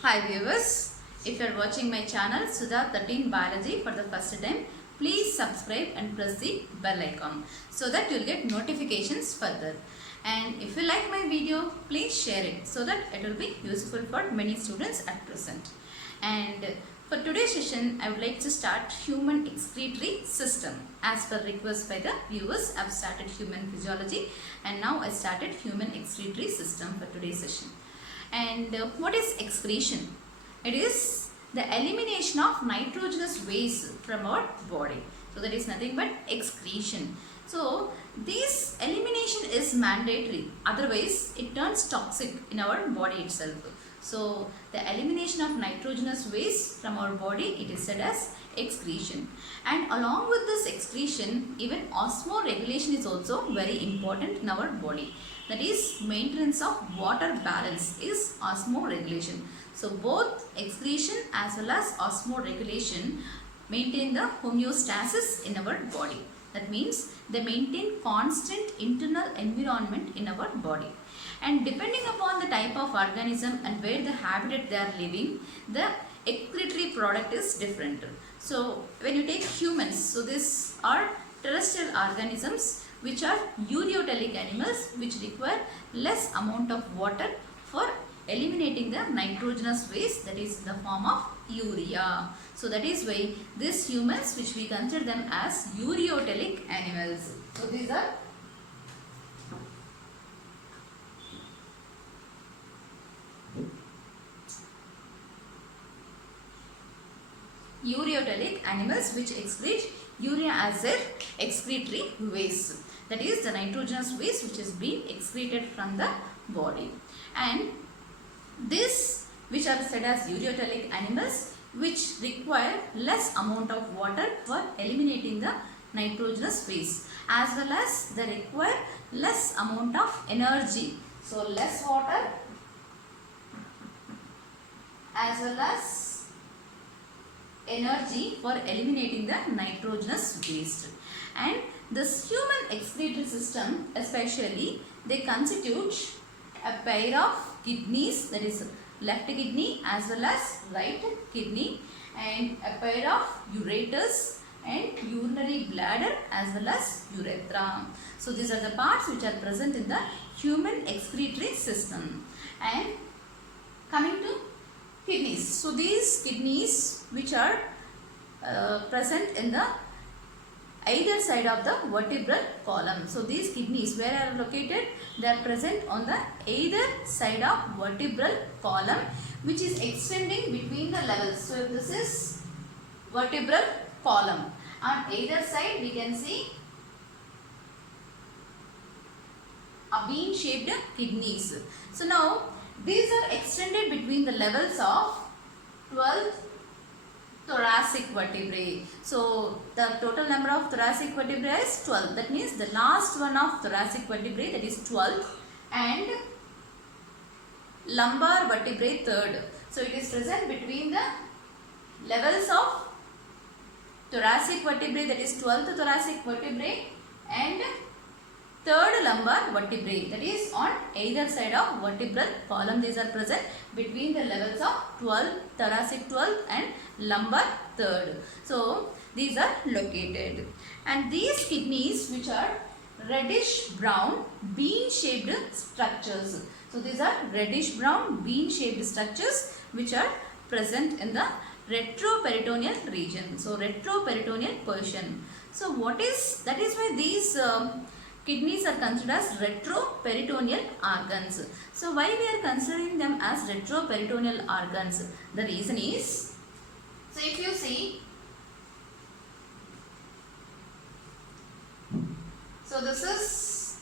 Hi viewers, if you are watching my channel Sudha 13 Biology for the first time, please subscribe and press the bell icon so that you will get notifications further. And if you like my video, please share it so that it will be useful for many students at present. And for today's session, I would like to start human excretory system. As per request by the viewers, I have started human physiology and now I started human excretory system for today's session. And what is excretion? It is the elimination of nitrogenous waste from our body. So that is nothing but excretion. So this elimination is mandatory, otherwise it turns toxic in our body itself. So the elimination of nitrogenous waste from our body, it is said as excretion. And along with this excretion, even osmoregulation is also very important in our body. That is, maintenance of water balance is osmoregulation. So both excretion as well as osmoregulation maintain the homeostasis in our body. That means they maintain constant internal environment in our body. And depending upon the type of organism and where the habitat they are living, the excretory product is different. So when you take humans, so these are terrestrial organisms which are ureotelic animals which require less amount of water for eliminating the nitrogenous waste, that is in the form of urea. So that is why these humans, which we consider them as ureotelic animals. So these are ureotelic animals which excrete urea as their excretory waste. That is the nitrogenous waste which is being excreted from the body. And this, which are said as ureotelic animals, which require less amount of water for eliminating the nitrogenous waste, as well as they require less amount of energy. So less water as well as energy for eliminating the nitrogenous waste. And this human excretory system, especially, they constitute a pair of kidneys, that is left kidney as well as right kidney, and a pair of ureters and urinary bladder as well as urethra. So these are the parts which are present in the human excretory system. And coming to kidneys. So these kidneys which are present in the either side of the vertebral column. So these kidneys, where are located? They are present on the either side of vertebral column, which is extending between the levels. So if this is vertebral column, on either side we can see a bean shaped kidneys. So now these are extended between the levels of 12 thoracic vertebrae. So the total number of thoracic vertebrae is 12. That means the last one of thoracic vertebrae, that is 12, and lumbar vertebrae third. So it is present between the levels of thoracic vertebrae, that is 12th thoracic vertebrae, and third lumbar vertebrae, that is on either side of vertebral column. These are present between the levels of 12, thoracic 12 and lumbar third. So these are located, and these kidneys which are reddish brown bean shaped structures. So these are reddish brown bean shaped structures which are present in the retroperitoneal region. So retroperitoneal portion. So what is, that is why these kidneys are considered as retroperitoneal organs. So why we are considering them as retroperitoneal organs? The reason is, so if you see, so this is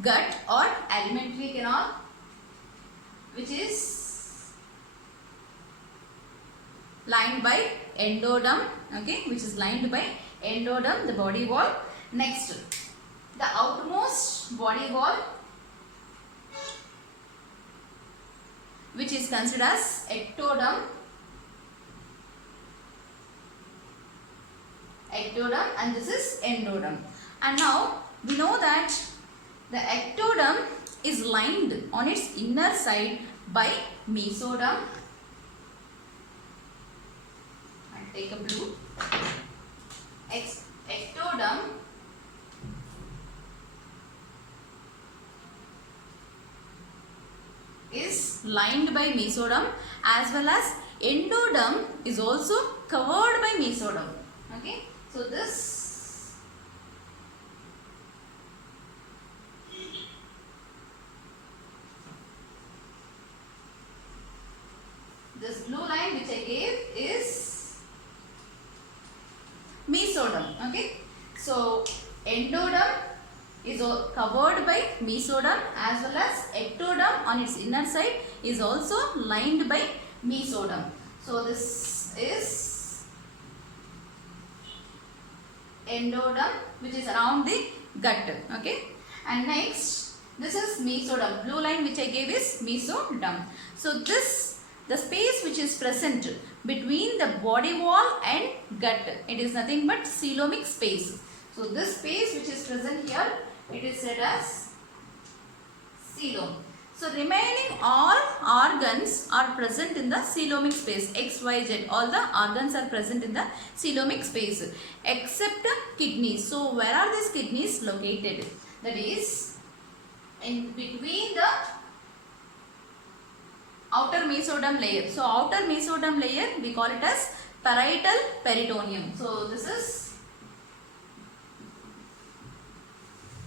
gut or alimentary canal, which is lined by endoderm, okay, which is lined by endoderm, the body wall. Next, the outermost body wall, which is considered as ectoderm, and this is endoderm. And now we know that the ectoderm is lined on its inner side by mesoderm. I'll take a blue. Ectoderm is lined by mesoderm, as well as endoderm is also covered by mesoderm. Okay, so this blue line which I gave is mesoderm. Okay, so endoderm is covered by mesoderm, as well as ectoderm on its inner side is also lined by mesoderm. So this is endoderm, which is around the gut. Okay, and next this is mesoderm. Blue line which I gave is mesoderm. So the space which is present between the body wall and gut, it is nothing but coelomic space. So this space which is present here, it is said as coelom. So remaining all organs are present in the coelomic space. X, Y, Z, all the organs are present in the coelomic space except kidneys. So where are these kidneys located? That is in between the outer mesoderm layer. So outer mesoderm layer, we call it as parietal peritoneum. So this is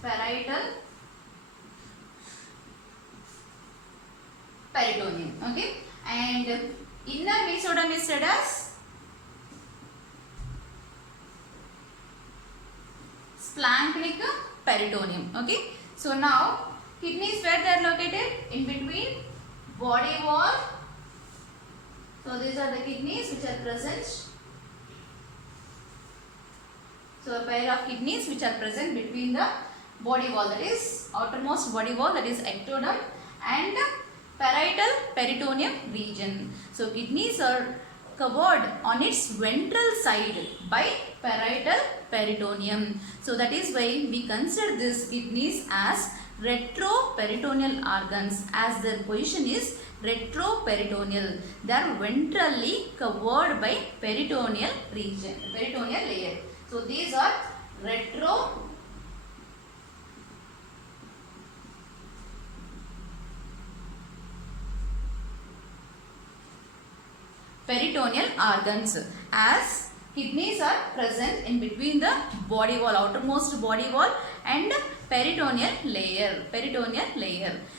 parietal peritoneum. Okay, and inner mesoderm is said as splanchnic peritoneum. Okay, so now kidneys, where they are located? In between body wall. So these are the kidneys which are present. So a pair of kidneys which are present between the body wall, that is outermost body wall, that is ectoderm, and parietal peritoneum region. So kidneys are covered on its ventral side by parietal peritoneum. So that is why we consider these kidneys as retroperitoneal organs, as their position is retroperitoneal. They are ventrally covered by peritoneal region, peritoneal layer. So these are peritoneal organs, as kidneys are present in between the body wall, outermost body wall, and peritoneal layer.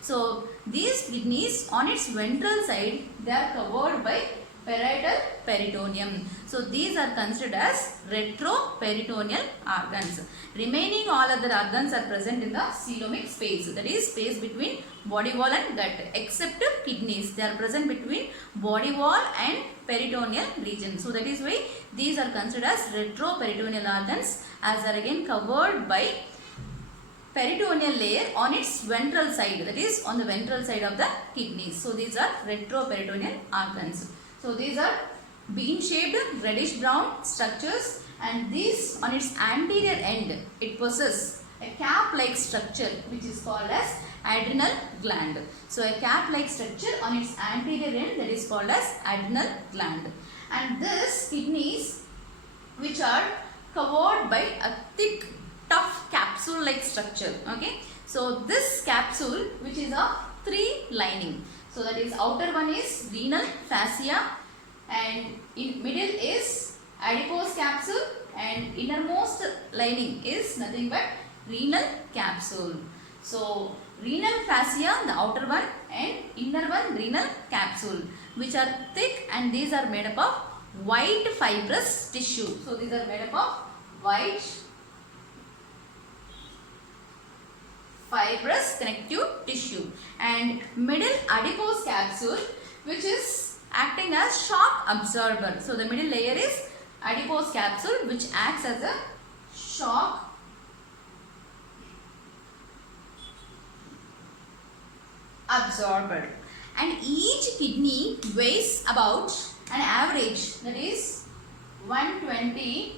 So these kidneys on its ventral side, they are covered by parietal peritoneum. So these are considered as retroperitoneal organs. Remaining all other organs are present in the coelomic space, that is space between body wall and gut, except kidneys. They are present between body wall and peritoneal region. So that is why these are considered as retroperitoneal organs, as are again covered by peritoneal layer on its ventral side, that is on the ventral side of the kidneys. So these are retroperitoneal organs. So these are bean shaped reddish brown structures, and these on its anterior end, it possesses a cap like structure which is called as adrenal gland. So a cap like structure on its anterior end, that is called as adrenal gland. And these kidneys, which are covered by a thick tough capsule like structure. Okay, so this capsule which is a three lining. So that is outer one is renal fascia, and in middle is adipose capsule, and innermost lining is nothing but renal capsule. So renal fascia, the outer one, and inner one renal capsule, which are thick, and these are made up of white fibrous tissue. So these are made up of white fibrous connective tissue, and middle adipose capsule, which is acting as shock absorber. So the middle layer is adipose capsule, which acts as a shock absorber. And each kidney weighs about an average, that is 120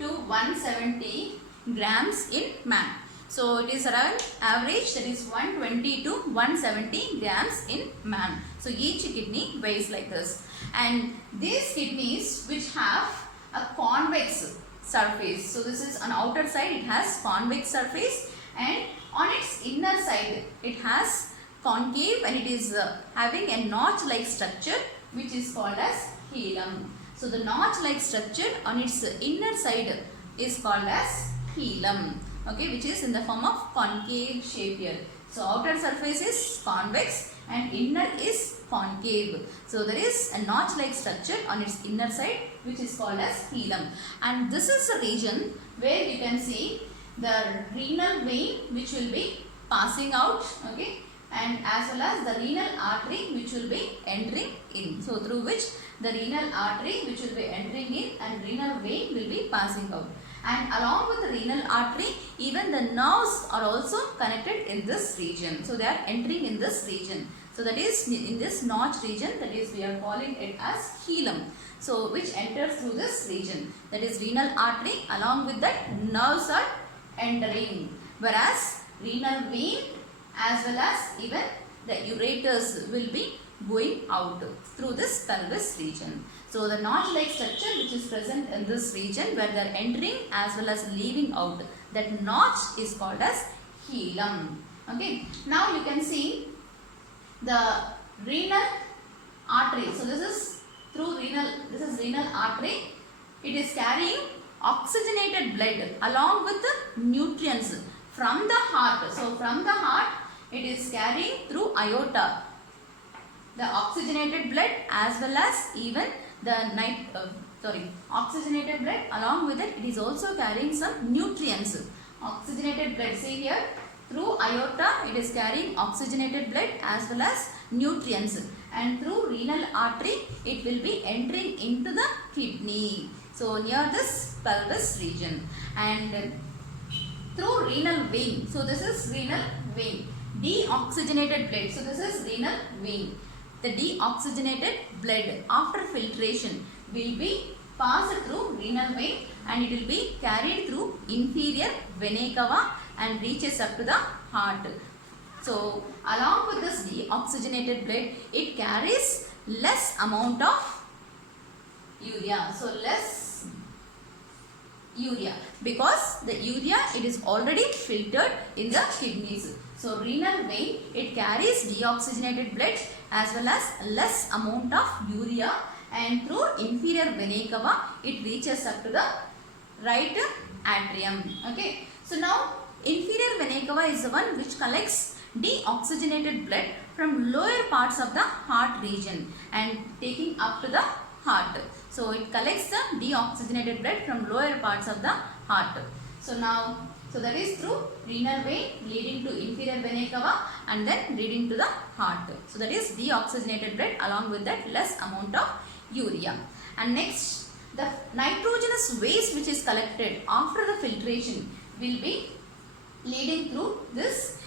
to 170 grams in man. So it is around average, that is 120 to 170 grams in man. So each kidney weighs like this. And these kidneys which have a convex surface. So this is on outer side, it has convex surface, and on its inner side it has concave, and it is having a notch like structure which is called as hilum. So the notch like structure on its inner side is called as hilum, okay, which is in the form of concave shape here. So outer surface is convex and inner is concave. So there is a notch like structure on its inner side which is called as hilum. And this is a region where you can see the renal vein which will be passing out, okay, and as well as the renal artery which will be entering in. So through which the renal artery which will be entering in and renal vein will be passing out. And along with the renal artery, even the nerves are also connected in this region. So they are entering in this region. So that is in this notch region, that is we are calling it as hilum. So which enters through this region, that is renal artery, along with that nerves are entering. Whereas renal vein as well as even the ureters will be going out through this pelvis region. So the notch-like structure which is present in this region where they are entering as well as leaving out, that notch is called as hilum. Okay. Now you can see the renal artery. So this is through renal. This is renal artery. It is carrying oxygenated blood along with the nutrients from the heart. So from the heart it is carrying through aorta the oxygenated blood as well as even the oxygenated blood. Along with it, it is also carrying some nutrients. Oxygenated blood, see here, through aorta it is carrying oxygenated blood as well as nutrients, and through renal artery it will be entering into the kidney. So near this pelvis region, and through renal vein. So this is renal vein. Deoxygenated blood. So this is renal vein. The deoxygenated blood after filtration will be passed through renal vein and it will be carried through inferior vena cava and reaches up to the heart. So along with this deoxygenated blood, it carries less amount of urea. So less urea, because the urea it is already filtered in the kidneys. So renal vein, it carries deoxygenated blood as well as less amount of urea, and through inferior vena cava it reaches up to the right atrium. Okay. So now inferior vena cava is the one which collects deoxygenated blood from lower parts of the heart region and taking up to the heart. So it collects the deoxygenated blood from lower parts of the heart. So now, so that is through renal vein leading to inferior vena cava and then leading to the heart. So that is deoxygenated blood, along with that less amount of urea. And next, the nitrogenous waste which is collected after the filtration will be leading through this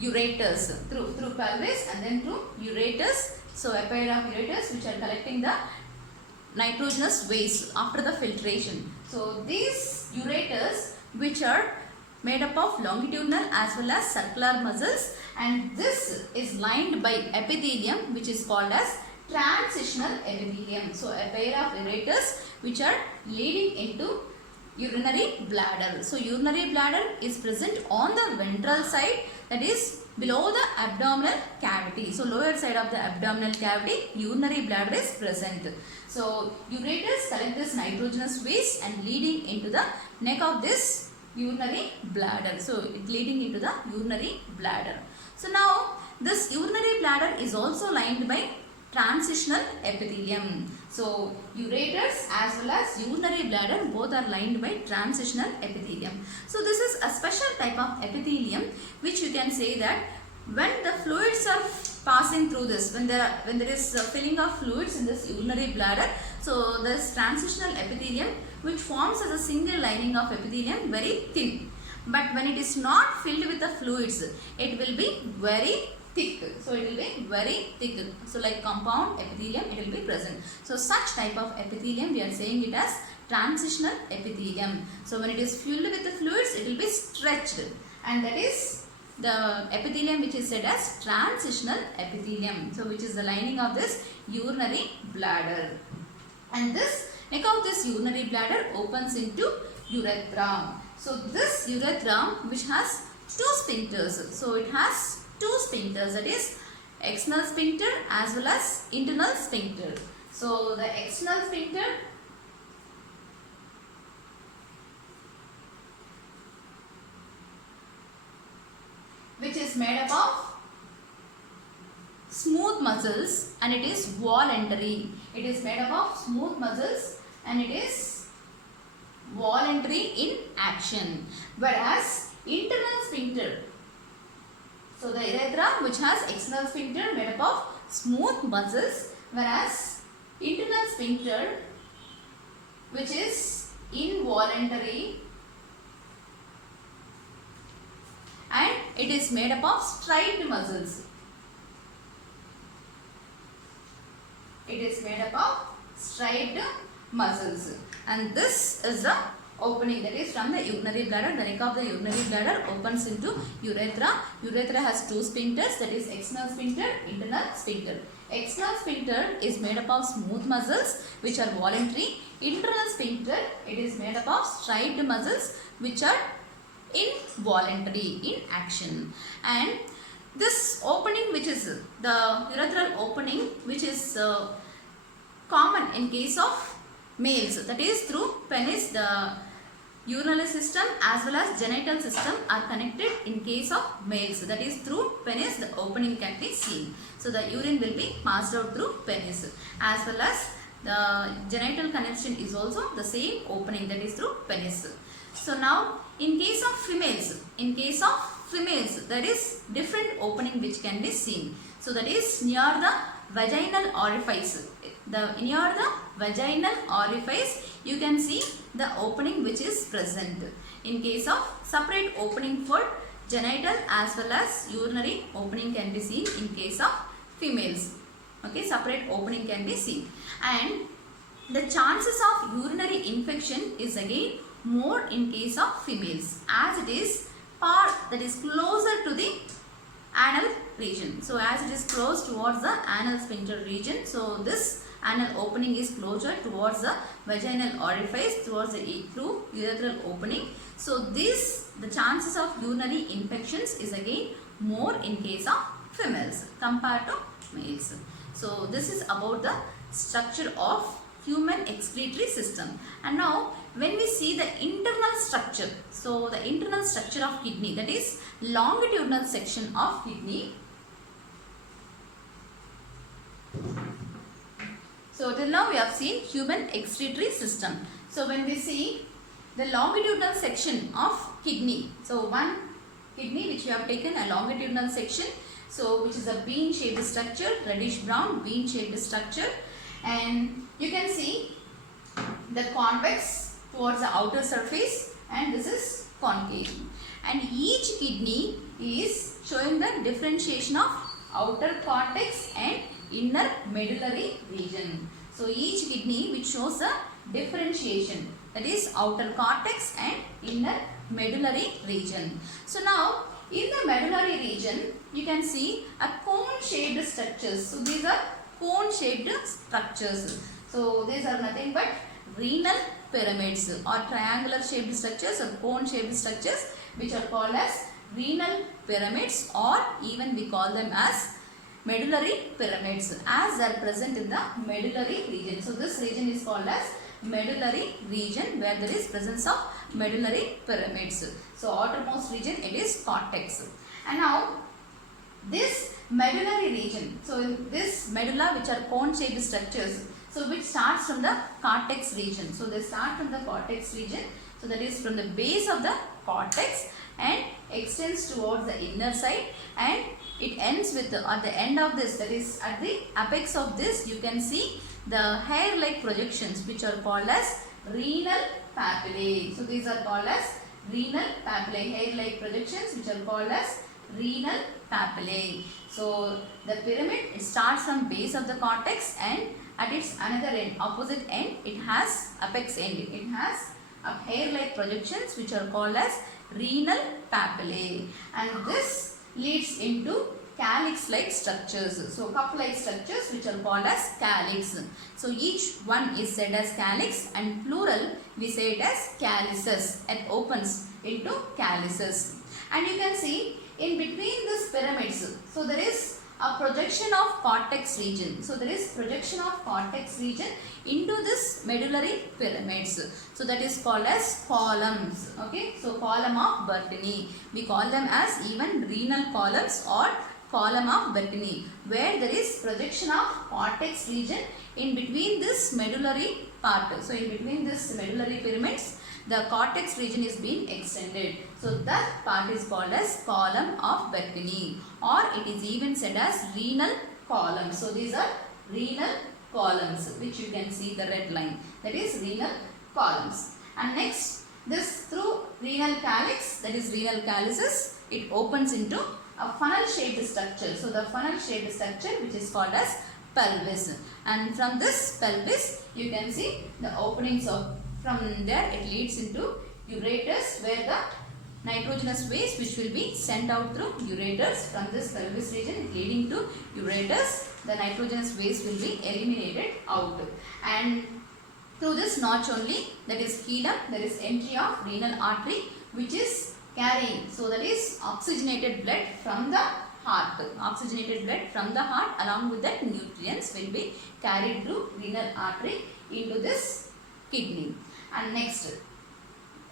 ureters, through pelvis and then through ureters. So a pair of ureters which are collecting the nitrogenous waste after the filtration. So these ureters which are made up of longitudinal as well as circular muscles, and this is lined by epithelium which is called as transitional epithelium. So a pair of ureters which are leading into urinary bladder. So urinary bladder is present on the ventral side, that is below the abdominal cavity. So lower side of the abdominal cavity, urinary bladder is present. So ureters collect this nitrogenous waste and leading into the neck of this urinary bladder. So it leading into the urinary bladder. So now this urinary bladder is also lined by transitional epithelium. So ureters as well as urinary bladder both are lined by transitional epithelium. So this is a special type of epithelium which you can say that when the fluids are passing through this, when there is filling of fluids in this urinary bladder, so this transitional epithelium which forms as a single lining of epithelium very thin, but when it is not filled with the fluids, it will be very thick. So it will be very thick. So like compound epithelium, it will be present. So such type of epithelium we are saying it as transitional epithelium. So when it is filled with the fluids, it will be stretched, and that is the epithelium which is said as transitional epithelium. So which is the lining of this urinary bladder, and this neck of this urinary bladder opens into urethra. So this urethra which has two sphincters. So it has two sphincters, that is external sphincter as well as internal sphincter. So the external sphincter which is made up of smooth muscles and it is voluntary. It is made up of smooth muscles and it is voluntary in action. Whereas internal sphincter, so the urethra which has external sphincter made up of smooth muscles, whereas internal sphincter which is involuntary and it is made up of striped muscles. It is made up of striped muscles, and this is the opening, that is from the urinary bladder. The neck of the urinary bladder opens into urethra. Urethra has two sphincters, that is external sphincter, internal sphincter. External sphincter is made up of smooth muscles which are voluntary. Internal sphincter, it is made up of striped muscles which are involuntary in action. And this opening which is the urethral opening which is common in case of males, that is through penis, the urinary system as well as genital system are connected in case of males, that is through penis the opening can be seen. So the urine will be passed out through penis, as well as the genital connection is also the same opening, that is through penis. So now in case of females there is different opening which can be seen. So that is near the vaginal orifice. Near the vaginal orifice you can see the opening which is present. In case of separate opening for genital as well as urinary opening can be seen in case of females. Okay, separate opening can be seen. And the chances of urinary infection is again more in case of females, as it is part that is closer to the anal region. So as it is close towards the anal sphincter region, so this anal opening is closer towards the vaginal orifice, towards the through urethral opening. So this, the chances of urinary infections is again more in case of females compared to males. So this is about the structure of human excretory system. And now when we see the internal structure, so the internal structure of kidney, that is longitudinal section of kidney. So till now we have seen human excretory system. So when we see the longitudinal section of kidney, so one kidney which we have taken a longitudinal section, so which is a bean shaped structure, reddish brown bean shaped structure, and you can see the convex towards the outer surface and this is concave, and each kidney is showing the differentiation of outer cortex and inner medullary region. So each kidney which shows a differentiation, that is outer cortex and inner medullary region. So now in the medullary region you can see a cone shaped structures. So these are cone shaped structures. So these are nothing but renal pyramids or triangular shaped structures or cone shaped structures which are called as renal pyramids, or even we call them as medullary pyramids, as they are present in the medullary region. So this region is called as medullary region, where there is presence of medullary pyramids. So outermost region it is cortex. And now this medullary region, so in this medulla which are cone shaped structures, so which starts from the cortex region. So they start from the cortex region, so that is from the base of the cortex and extends towards the inner side, and it ends with at the end of this, that is at the apex of this, you can see the hair like projections which are called as renal papillae. So these are called as renal papillae, hair like projections which are called as renal papillae. So the pyramid, it starts from base of the cortex and at its another end, opposite end, it has apex end. It has a hair like projections which are called as renal papillae, and this leads into calyx-like structures. So cup-like structures which are called as calyx. So each one is said as calyx, and plural we say it as calyces. It opens into calyces. And you can see in between these pyramids, so there is a projection of cortex region. So there is projection of cortex region into this medullary pyramids. So that is called as columns. Okay, so column of Bertini. We call them as even renal columns or column of Bertini, where there is projection of cortex region in between this medullary part. So in between this medullary pyramids, the cortex region is being extended. So that part is called as column of Bertini, or it is even said as renal column. So these are renal columns, which you can see the red line, that is renal columns. And next, this through renal calyx, that is renal calyces, it opens into a funnel shaped structure. So the funnel shaped structure which is called as pelvis, and from this pelvis you can see the openings of, from there it leads into ureters, where the nitrogenous waste which will be sent out through ureters from this pelvis region leading to ureters, the nitrogenous waste will be eliminated out. And through this notch only, that is hilum, there is entry of renal artery which is carrying, so that is oxygenated blood from the heart. Oxygenated blood from the heart along with that nutrients will be carried through renal artery into this kidney. And next,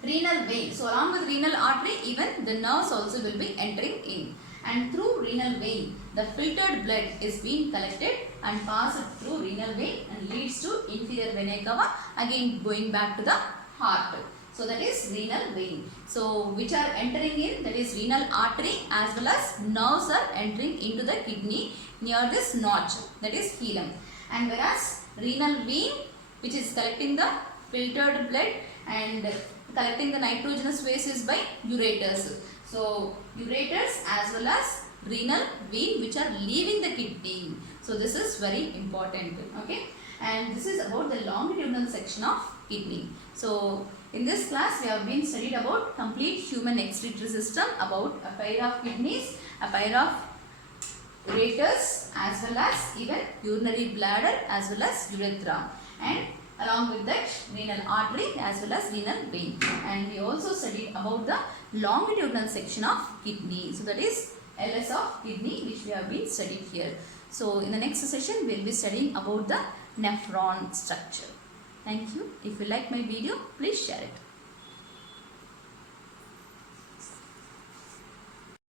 renal vein. So along with renal artery, even the nerves also will be entering in. And through renal vein, the filtered blood is being collected and passed through renal vein and leads to inferior vena cava, again going back to the heart. So that is renal vein. So which are entering in, that is renal artery, as well as nerves are entering into the kidney near this notch, that is hilum. And whereas renal vein, which is collecting the filtered blood and collecting the nitrogenous waste, is by ureters. So ureters as well as renal vein which are leaving the kidney. So this is very important. Okay, and this is about the longitudinal section of kidney. So in this class we have been studied about complete human excretory system, about a pair of kidneys, a pair of ureters, as well as even urinary bladder, as well as urethra, and along with that renal artery as well as renal vein. And we also studied about the longitudinal section of kidney. So that is LS of kidney, which we have been studied here. So in the next session we will be studying about the nephron structure. Thank you. If you like my video, please share it.